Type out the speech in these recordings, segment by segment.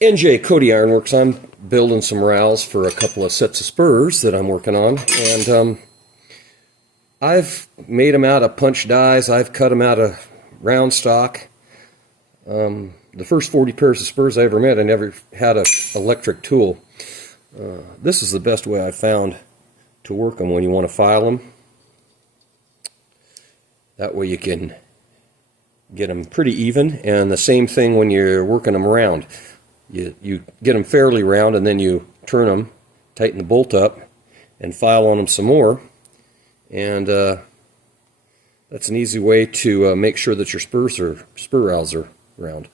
NJ Cody Ironworks. I'm building some rowels for a couple of sets of spurs that I'm working on, and I've made them out of punch dies. I've cut them out of round stock. The first 40 pairs of spurs I ever made, I never had an electric tool. This is the best way I found to work them when you want to file them. That way you can get them pretty even, and the same thing when you're working them around. You get them fairly round, and then you turn them, tighten the bolt up, and file on them some more. And that's an easy way to make sure that your spur rowels are round.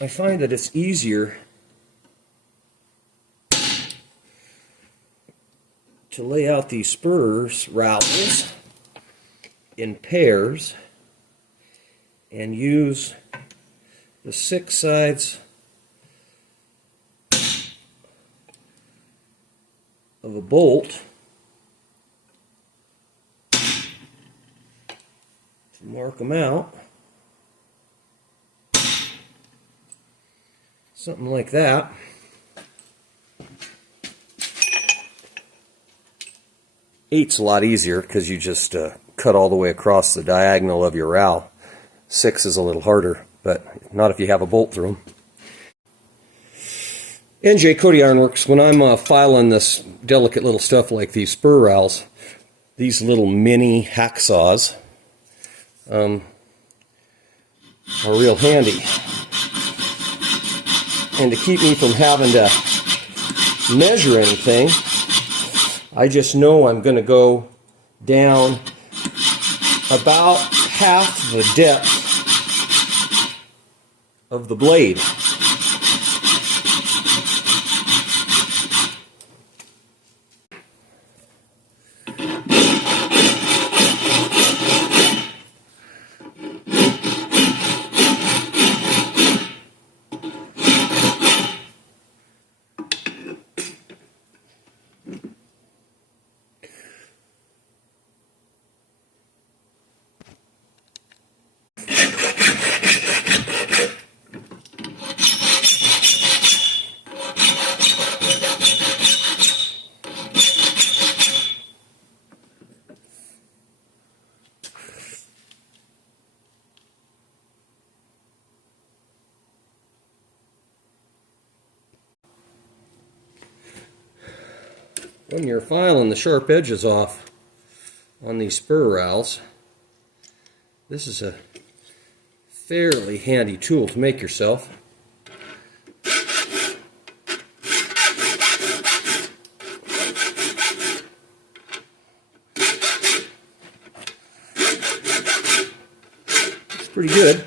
I find that it's easier to lay out these spurs rowels in pairs and use the 6 sides of a bolt to mark them out. Something like that. Eight's a lot easier because you just cut all the way across the diagonal of your rowel. 6 is a little harder, but not if you have a bolt through them. NJ Cody Ironworks, when I'm filing this delicate little stuff like these spur rowels, these little mini hacksaws are real handy. And to keep me from having to measure anything, I just know I'm going to go down about half the depth of the blade. When you're filing the sharp edges off on these spur rowels, this is a fairly handy tool to make yourself. It's pretty good.